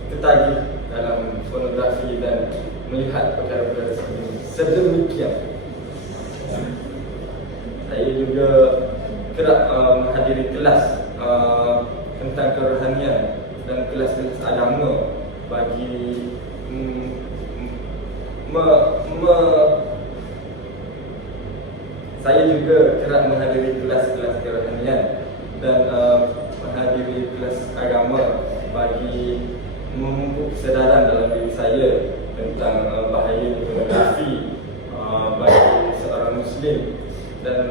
ketagih dalam pornografi dan melihat perkara-perkara seperti ini. Sedemikian, saya juga kerap menghadiri kelas tentang kerohanian dan kelas-kelas agama bagi saya juga kerap menghadiri kelas-kelas kerohanian dan menghadiri kelas agama bagi memupuk kesedaran dalam diri saya tentang bahaya pornografi bagi seorang Muslim, dan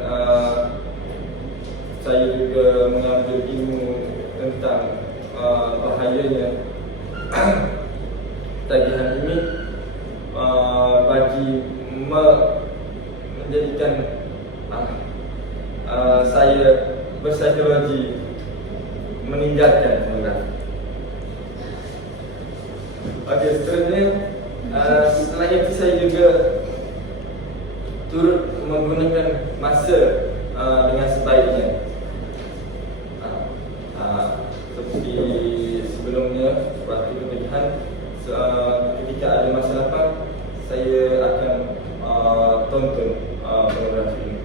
saya juga mengambil ilmu tentang bahayanya tagihan ini bagi menjadikan saya berpsikologi meninggalkan pornografi. Okey, seterusnya setelah itu saya juga turut menggunakan masa dengan sebaiknya. Seperti sebelumnya, waktu ketagihan, ketika ada masa lapang, saya akan tonton pornografi ini.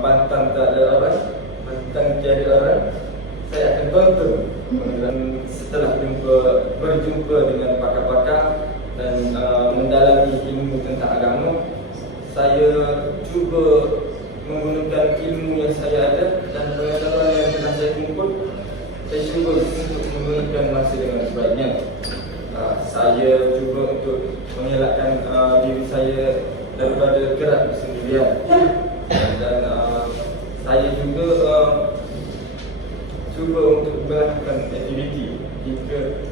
Pantang tak ada orang, pantang tiada orang, saya akan tonton. Dan setelah berjumpa dengan pakar-pakar dan mendalami ilmu tentang agama, saya cuba menggunakan ilmu yang saya ada dan pengetahuan yang telah saya kumpul. Saya cuba untuk menggunakan masa dengan sebaiknya. Saya cuba untuk mengelakkan diri saya daripada kerap bersendirian, dan saya juga cuba untuk melakukan aktiviti jika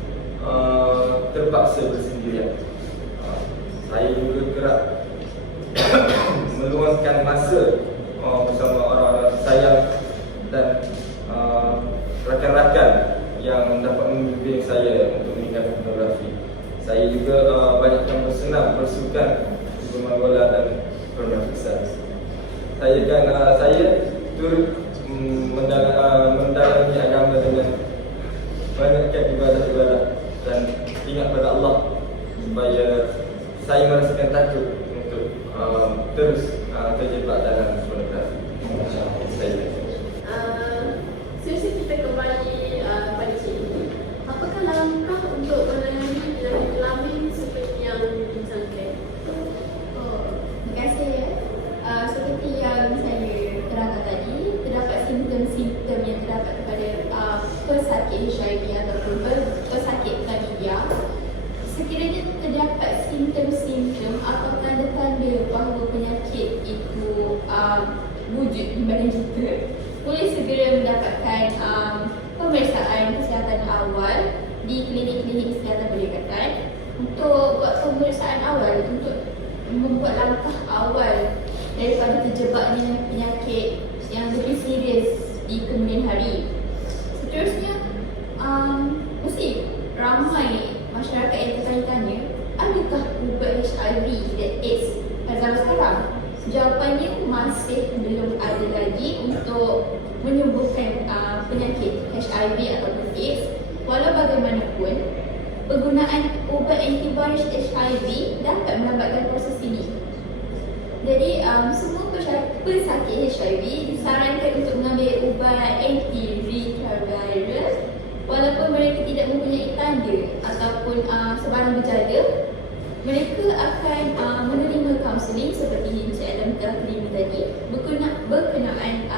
terpaksa bersendirian. Saya juga kerap meluangkan masa bersama orang-orang sayang dan rakan-rakan yang dapat membimbing saya untuk meninggalkan pornografi. Saya juga banyakkan bersenam, bersukan, bermain bola dan pornografi. Saya turut mendalami agama dengan banyakkan ibadah-ibadah dan ingat pada Allah supaya saya merasakan takut untuk terus terjebak dalam pornografi. Sesi kita kembali pada sini. Apakah langkah untuk melayani penyakit kelamin seperti yang dibincangkan? Terima kasih ya. Seperti yang saya terangkan tadi, terdapat simptom-simptom yang terdapat kepada pesakit HIV ataupun pesakit chlamydia. Sekiranya terdapat simptom-simptom atau tanda-tanda bahawa penyakit itu wujud di badan kita, boleh segera mendapatkan pemeriksaan kesihatan awal di klinik-klinik kesihatan berdekatan untuk buat pemeriksaan awal, untuk membuat langkah awal daripada terjebaknya penyakit yang lebih serius di kemudian hari. Seterusnya, mesti ramai masyarakat yang bertanya-tanya, adakah ubat HIV dan AIDS pada zaman sekarang? Jawapannya masih belum ada lagi untuk menyembuhkan penyakit HIV ataupun AIDS. Walau bagaimanapun, penggunaan ubat antivirus HIV dapat melambatkan proses ini. Jadi, semua pesakit HIV disarankan untuk mengambil ubat antiretroviral walaupun mereka tidak mempunyai tanda ataupun sebarang gejala. Mereka akan menerima kaunseling seperti yang Encik Adam telah terima tadi berkenaan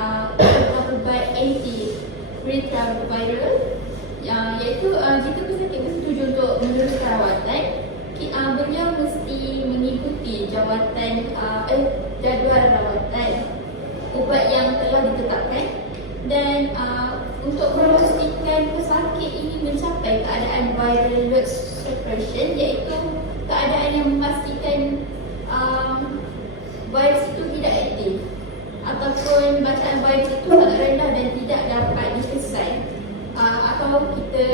ubat antiretroviral, iaitu jika pesakit bersetuju untuk meneruskan rawatan, beliau mesti mengikuti jadual rawatan ubat yang telah ditetapkan, dan untuk memastikan pesakit ini mencapai keadaan viral load suppression, iaitu keadaan yang memastikan virus itu tidak aktif ataupun bacaan virus itu sangat rendah dan tidak dapat dikesan, atau kita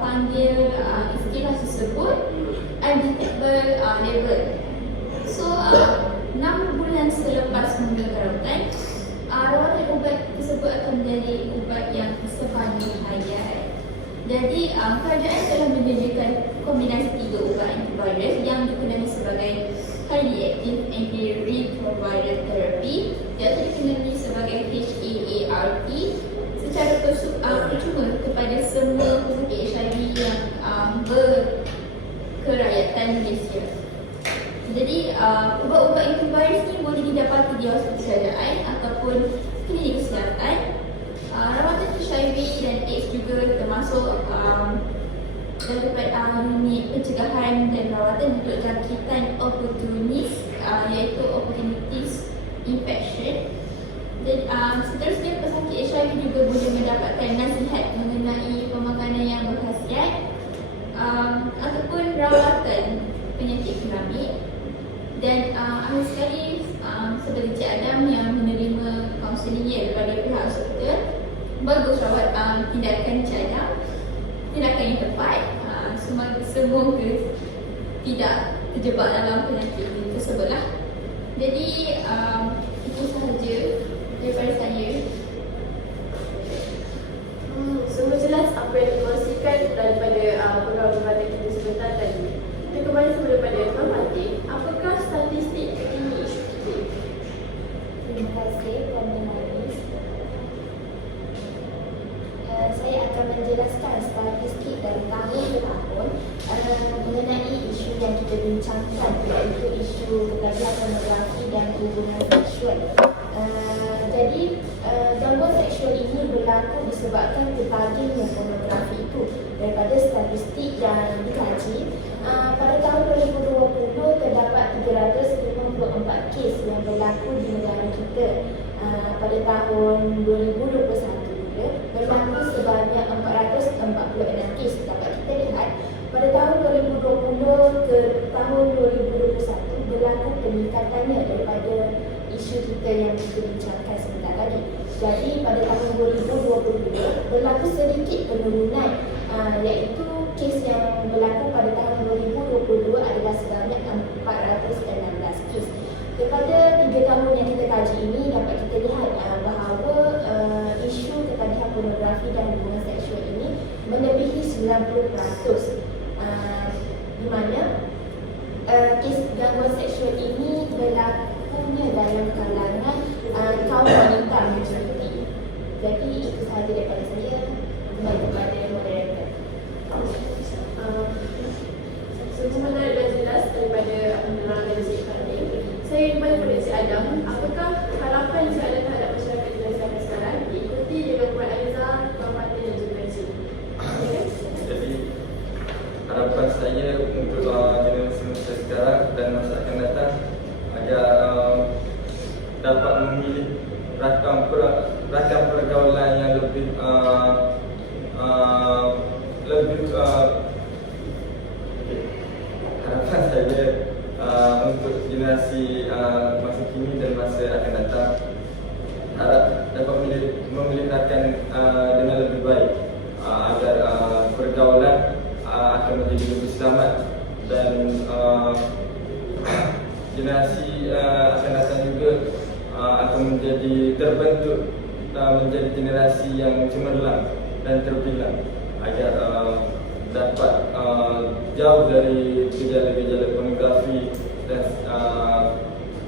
panggil istilah tersebut undetectable level. So, 6 bulan selepas memulakan rawatan, rawatan ubat tersebut akan menjadi ubat yang sepanjang hayat. Jadi, kerajaan telah menyediakan kombinasi 3 ubat antivirus yang dikenali sebagai highly active antiretroviral therapy, iaitu dikenali sebagai HAART, secara percuma kepada semua pesakit HIV yang berkerayatan Malaysia. Jadi, ubat-ubat antivirus ni boleh didapati di hospital kerajaan ataupun klinik kesihatan. Rawatan HIV dan AIDS juga termasuk dapat unit pencegahan dan rawatan untuk jangkitan oportunis, iaitu opportunities infection. Dan seterusnya, pesakit HIV juga boleh mendapatkan nasihat mengenai pemakanan yang berkhasiat ataupun rawatan penyakit kronik. Dan akhir sekali, seperti Cik Adam yang menerima kaunselingnya daripada pihak hospital, bagus rawat tindakan Cik Adam, tindakan yang tepat, semoga tidak terjebak dalam penyakit tersebutlah. Jadi, itu sahaja daripada saya. Semua jelas apa yang dikongsikan daripada program-program kita sebentar tadi. Kita kembali semula pada Tuan Fatih. Apakah statistik terkini isu kita? Terima kasih Puan Manis. Saya akan menjelaskan statistik dari tahun ke tahun mengenai isu yang kita bincangkan, iaitu isu kegagalan pornografi dan hubungan seksual. Jadi, gangguan seksual ini berlaku disebabkan ketagihan pornografi itu. Daripada statistik yang dikaji, pada tahun 2020 terdapat 354 kes yang berlaku di negara kita. Pada tahun 2021 berlaku sebanyak 446 kes. Dapat kita lihat pada tahun 2020 ke tahun 2021 berlaku peningkatannya daripada isu kita yang kita bincangkan sebentar tadi. Jadi pada tahun 2022 berlaku sedikit penurunan, iaitu kes yang berlaku pada tahun 2022 adalah sebanyak 416 kes. Kepada 3 tahun yang kita kaji ini, dapat kita lihat bahawa isu ketagihan pornografi dan hubungan seksual ini melebihi 90%, di mana kes gangguan seksual ini berlakunya dalam kalangan kaum wanita majoriti. Jadi itu sahaja daripada saya. Kembali kepada moderator. Sungguh menarik dan jelas daripada penerangan dari Cik Fatih. Saya kembali kepada Cik Adam. Apakah harapan Cik Adam terhadap masyarakat di Malaysia sekarang diikuti dengan Puan Aliza, Puan Fatih dan juga Cik? Jadi, harapan saya untuk generasi Malaysia sekarang dan masa akan datang agar dapat memilih rakam pergaulan yang lebih harapan saya untuk generasi masa kini dan masa akan datang, harap dapat memeliharakan dengan lebih baik agar pergaulan akan menjadi lebih selamat dan generasi akan datang juga akan menjadi terbentuk menjadi generasi yang cemerlang dan terbilang agar dapat jauh dari gejala-gejala pornografi dan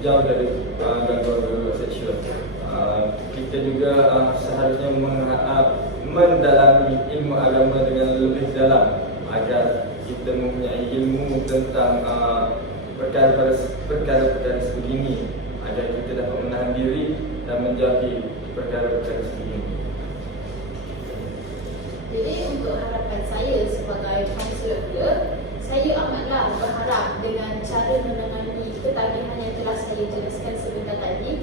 jauh dari gangguan seksual. Kita juga seharusnya mendalami ilmu agama dengan lebih dalam agar kita mempunyai ilmu tentang perkara-perkara sebegini, agar kita dapat menahan diri dan menjauhi perkara-perkara sebegini. Jadi untuk harapan saya sebagai kaunselor pula, saya amatlah berharap dengan cara menangani ketagihan yang telah saya jelaskan sebentar tadi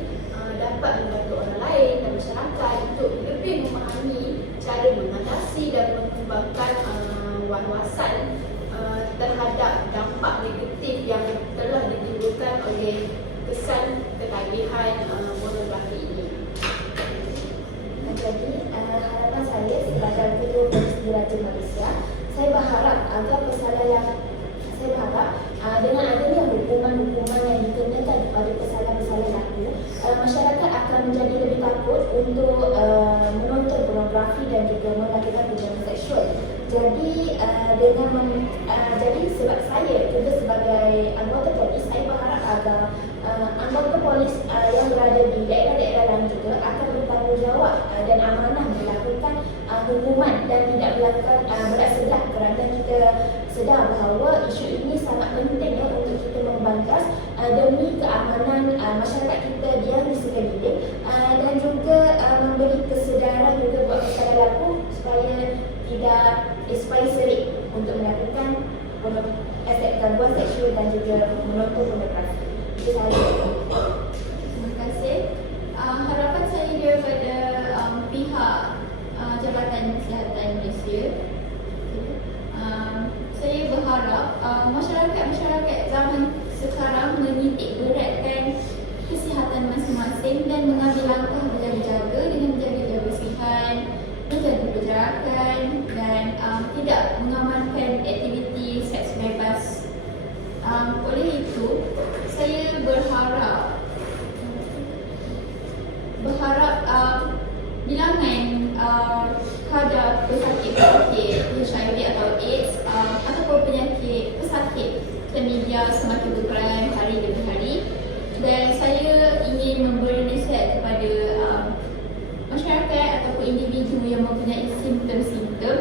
dapat membantu orang lain dan masyarakat untuk lebih memahami cara mengatasi dan mengembangkan wawasan terhadap dampak negatif yang telah ditimbulkan oleh kesan ketagihan pornografi ini. Jadi harapan saya sebagai Ketua Polis Diraja Malaysia, saya berharap agar dengan adanya hukuman-hukuman yang dikenakan kepada kesalahan-kesalahan itu, masyarakat akan menjadi lebih takut untuk menonton pornografi dan juga melakukan hubungan seksual. Jadi jadi sebab saya juga sebagai anggota polis, saya berharap agar anggota polis yang berada di daerah-daerah lain juga akan bertanggungjawab dan amanah melakukan hukuman dan tidak melakukan berat sedah, kerana kita sedar bahawa isu ini sangat penting untuk kita membangkas demi keamanan masyarakat kita di sekeliling dan juga memberi kesedaran juga buat kepada pelaku supaya serik untuk melakukan gangguan seksual dan juga menonton pornografi. Itu sahaja. Terima kasih. Harapan saya daripada pihak Jabatan Kesihatan Malaysia, saya berharap masyarakat zaman sekarang menitik beratkan kesihatan masing-masing dan mengambil langkah berjaga-jaga dengan menjaga kebersihan, menjaga pergerakan dan tidak mengamalkan aktiviti seks bebas. Oleh itu, saya berharap bilangan kadar pesakit HIV atau AIDS ataupun penyakit pesakit chlamydia semakin berkurang hari demi hari, dan saya ingin memberi nasihat kepada masyarakat ataupun individu yang mempunyai simptom-simptom,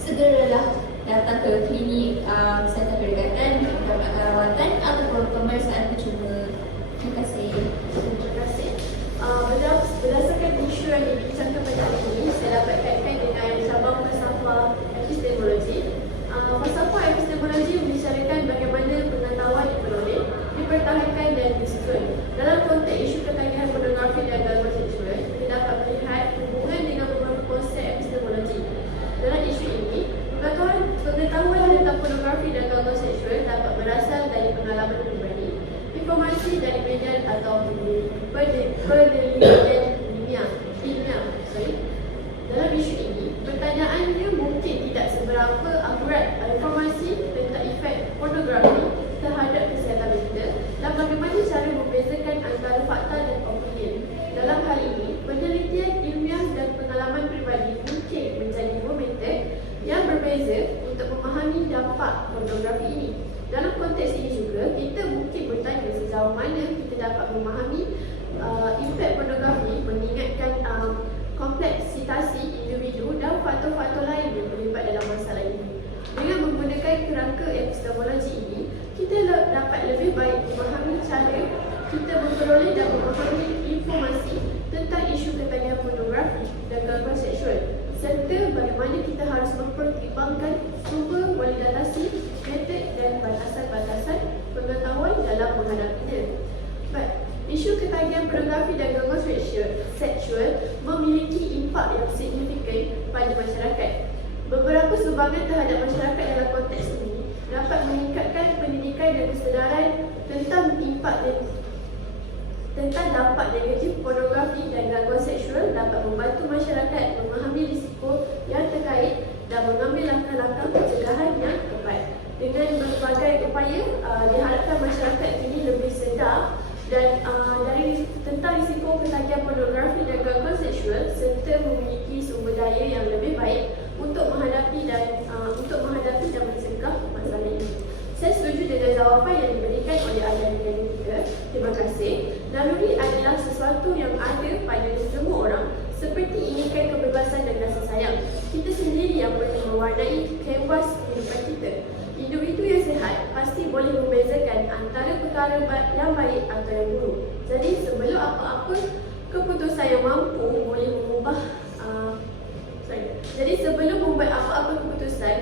segeralah datang ke klinik kesihatan pendekatan, rawatan ataupun pemeriksaan percuma. Terima kasih. Terima kasih. Berdasarkan isu yang dibincangkan pada hari ini, saya dapat kaitkan dengan cabang falsafah epistemologi. Falsafah epistemologi membicarakan bagaimana pengetahuan diperoleh, dipertahankan dan disusun. Dalam konteks isu ketagihan pornografi dan gangguan seksual, kita dapat melihat hubungan dengan beberapa konsep epistemologi. Dalam isu ini, pengetahuan tentang pornografi dan gangguan seksual dapat berasal dari pengalaman pribadi, informasi dari media atau penelitian ilmiah. Dalam isu ini, pertanyaannya mungkin tidak seberapa akurat informasi tentang efek pornografi terhadap kesihatan kita dan bagaimana cara membezakan antara fakta dan opinion. Dalam hal ini, penelitian ilmiah dan pengalaman pribadi mungkin menjadi dua metod yang berbeza untuk memahami dampak pornografi ini. Dalam konteks ini juga, kita mungkin bertanya sejauh mana kita dapat memahami impak pornografi mengingatkan kompleksitasi individu dan faktor-faktor lain yang terlibat dalam masalah ini. Dengan menggunakan kerangka epistemologi ini, kita dapat lebih baik memahami cara kita memperoleh dan memahami informasi tentang isu ketagihan pornografi dan gangguan seksual, serta bagaimana kita harus mempertimbangkan sumber validasi, metod dan batasan-batasan pengetahuan dalam menghadapinya. Isu ketagihan pornografi dan gangguan seksual memiliki impak yang signifikan pada masyarakat. Beberapa sumbangan terhadap masyarakat dalam konteks ini dapat meningkatkan pendidikan dan kesedaran tentang dampak negatif pornografi dan gangguan seksual, dapat membantu masyarakat memahami risiko yang terkait dan mengambil langkah-langkah pencegahan yang tepat. Dengan berbagai upaya, diharapkan masyarakat ini lebih sedar dan tentang risiko ketagihan pornografi dan gangguan seksual serta memiliki sumber daya yang lebih baik untuk menghadapi dan mencegah masalah ini. Saya setuju dengan jawapan yang diberikan oleh ahli-ahli kita. Terima kasih. Naluri adalah sesuatu yang ada pada semua orang, seperti inginkan kebebasan dan rasa sayang. Kita sendiri yang boleh mewarnai kanvas kehidupan kita. Individu yang sihat pasti boleh membezakan antara perkara yang baik atau yang buruk. Jadi sebelum apa-apa keputusan yang mampu boleh mengubah Jadi sebelum membuat apa-apa keputusan,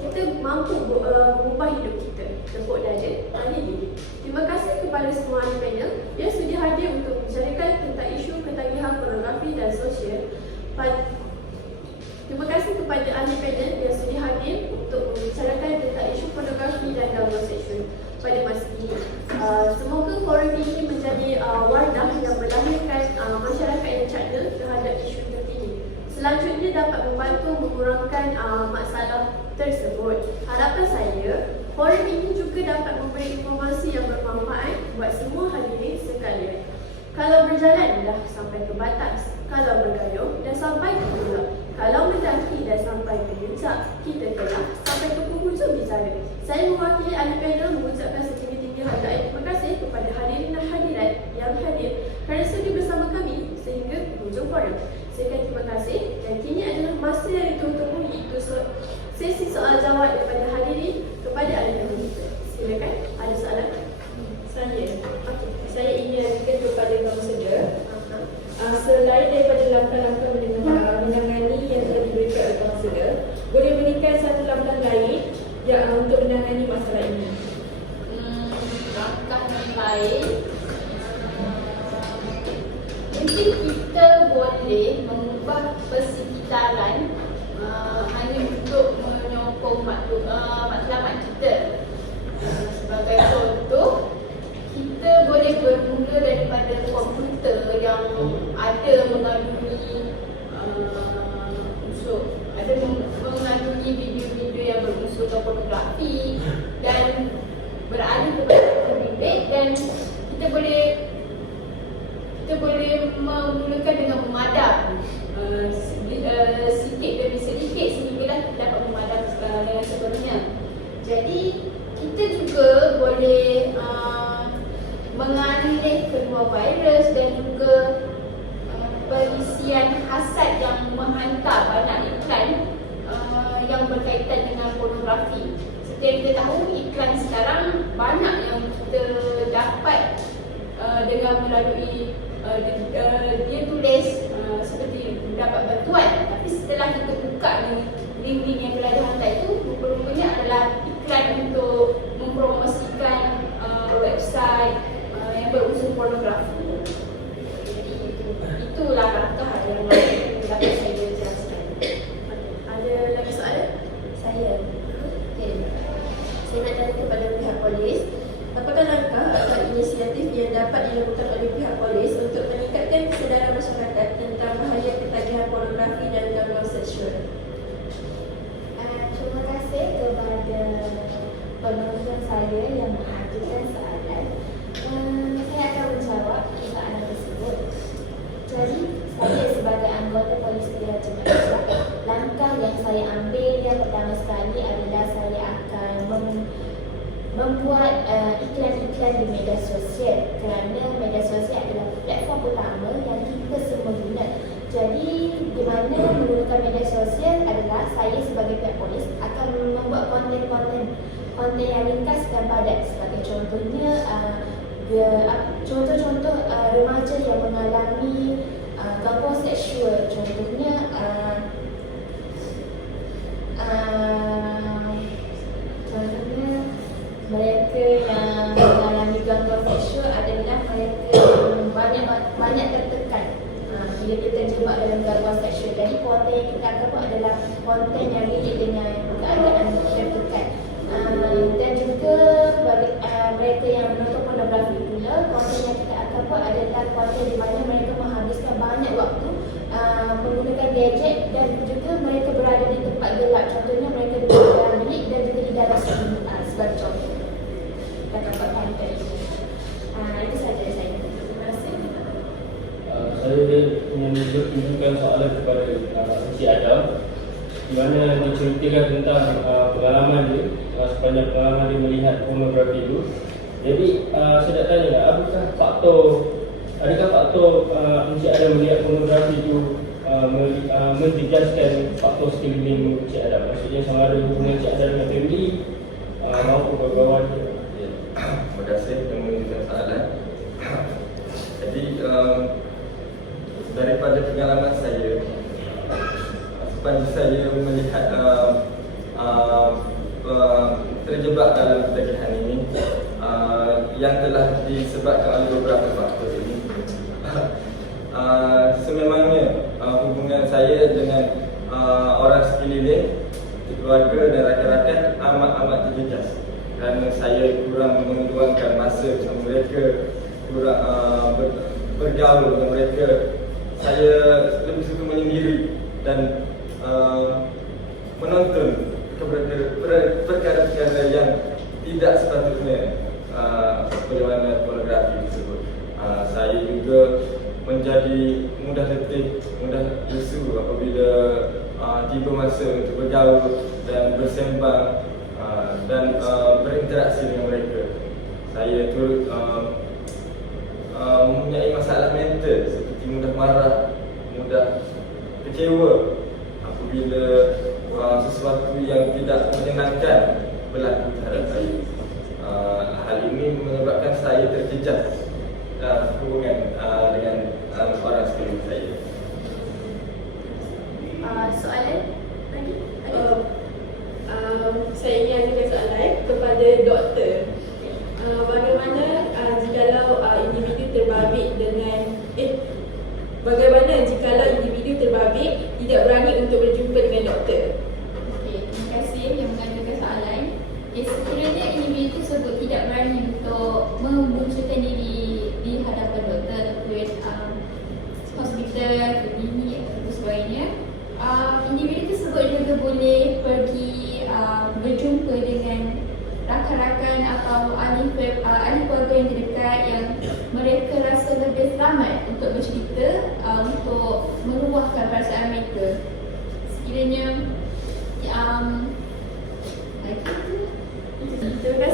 kita mampu mengubah hidup kita. Tepuk dada, tanya diri. Terima kasih kepada semua ahli panel yang sudi hadir untuk membicarakan tentang isu ketagihan pornografi dan sosial. Terima kasih kepada ahli panel yang sudi hadir untuk membicarakan tentang isu pornografi dan gangguan seksual pada masa ini. Semoga forum ini menjadi wadah yang melahirkan masyarakat yang cerdas terhadap isu terkini. Selanjutnya dapat membantu mengurangkan masalah tersebut. Harapan saya, forum ini juga dapat memberi informasi yang bermanfaat buat semua hadirin sekalian. Kalau berjalan dah sampai ke batas, kalau bergayung dah sampai ke puncak, kalau mendaki dah sampai ke puncak, kita telah sampai ke penghujung bicara. Saya mewakili ahli panel mengucapkan setinggi-tinggi hargai terima kasih kepada hadirin dan hadirat yang hadir kerana sudi bersama kami sehingga penghujung forum. Saya terima kasih dan kini adalah masa yang ditunggu-tunggu, iaitu sesi soal jawab daripada hadirin kepada ahli panel kita. Silakan, ada soalan? Saya ingin ajukan kepada kaunselor. Selain daripada langkah-langkah menangani yang telah diberikan oleh kaunselor, boleh berikan satu langkah lain yang untuk menangani masalah ini? Langkah yang lain, mungkin kita boleh mengubah persekitaran hanya untuk menyokong matlamat kita. Sebagai contoh, kita boleh bermula daripada komputer yang ada mengandungi mengandungi video-video yang berunsurkan pornografi dan beralih kepada bimbit, dan kita boleh memulakan dengan memadam sedikit demi sedikit sehinggalah kita dapat memadam dengan sepenuhnya. Jadi kita juga boleh mengalih kedua virus dan juga perisian hasad yang menghantar banyak iklan yang berkaitan dengan pornografi. Seperti yang kita tahu, iklan sekarang banyak yang kita dapat dengan melalui dia tulis seperti mendapat bantuan, tapi setelah kita buka link-link yang telah dihantar itu, rupa-rupanya adalah iklan untuk mempromosikan website yang berunsur pornografi. Jadi itulah langkah yang dapat saya jelaskan. Ada lagi soalan? Saya. Okay. Saya nak tanya kepada pihak polis, apakah langkah atau inisiatif yang dapat dilakukan oleh pihak polis untuk meningkatkan kesedaran masyarakat tentang bahaya ketagihan pornografi dan gangguan seksual? Terima kasih kepada penonton saya yang mengajukan soalan. Saya akan menjawab soalan tersebut. Jadi, saya sebagai anggota Polis Pilihan Malaysia, langkah yang saya ambil yang pertama sekali adalah saya akan membuat iklan-iklan di media sosial, kerana media sosial adalah platform utama yang kita semua guna. Jadi di mana menggunakan media sosial adalah saya sebagai pihak polis akan membuat konten yang ringkas dan padat. Sebagai contohnya contoh-contoh remaja yang mengalami gangguan seksual, contohnya mereka yang mengalami gangguan seksual adalah mereka yang banyak tertekan bila dia terjebak dalam gangguan seksual. Jadi konten yang kita akan buat adalah konten yang relate dengan keadaan tertekan. juga bagi mereka yang menonton pornografi pula, konten yang kita akan buat adalah konten di mana mereka menghabiskan banyak waktu menggunakan gadget dan juga mereka berada di tempat gelap. Contohnya mereka di dalam bilik dan juga di dalam sebagai contoh. Dan tempat pantai. Itu saja dari saya. Terima kasih. Saya ingin menunjukkan soalan kepada Encik Adam, di mana dia ceritakan tentang pengalaman dia, sepanjang pengalaman dia melihat pornografi itu. Jadi saya nak tanya, adakah faktor Encik Adam melihat pornografi itu menjejaskan faktor sekeliling Encik Adam? Maksudnya sama ada hubungan Encik Adam dengan family maupun kawan-kawan dia. Terima kasih yang menunjukkan soalan. Jadi daripada pengalaman saya, sepanjang saya melihat terjebak dalam ketagihan ini yang telah disebabkan oleh beberapa faktor ini. Sememangnya hubungan saya dengan orang sekeliling, keluarga dan rakan-rakan amat terjejas kerana saya kurang meluangkan masa bersama mereka, kurang bergaul dengan mereka. Saya lebih suka menyendiri dan menonton perkara-perkara yang tidak sepatutnya bagaimana pornografi tersebut. Saya juga menjadi mudah letih, mudah lesu apabila tiba masa untuk bergaul dan bersembang dan berinteraksi dengan mereka. Saya turut mempunyai masalah mental seperti mudah marah, mudah kecewa apabila sesuatu yang tidak menyenangkan berlaku terhadap saya. Hal ini menyebabkan saya terjejas hubungan dengan orang sekeliling saya. Soalan lagi? Saya ingin ajukan soalan kepada doktor. Bagaimana jikalau individu terbabit dengan bagaimana jikalau individu terbabit tidak berani untuk berjumpa dengan doktor? Okey, terima kasih yang mengajukan soalan. Sekiranya individu tersebut tidak berani untuk memunculkan diri di hadapan doktor ataupun hospital, klinik atau sebagainya, individu tersebut juga boleh pergi berjumpa dengan rakan-rakan atau ahli keluarga yang terdekat yang mereka rasa lebih selamat untuk bercerita, untuk meluahkan perasaan mereka. Sekiranya Terima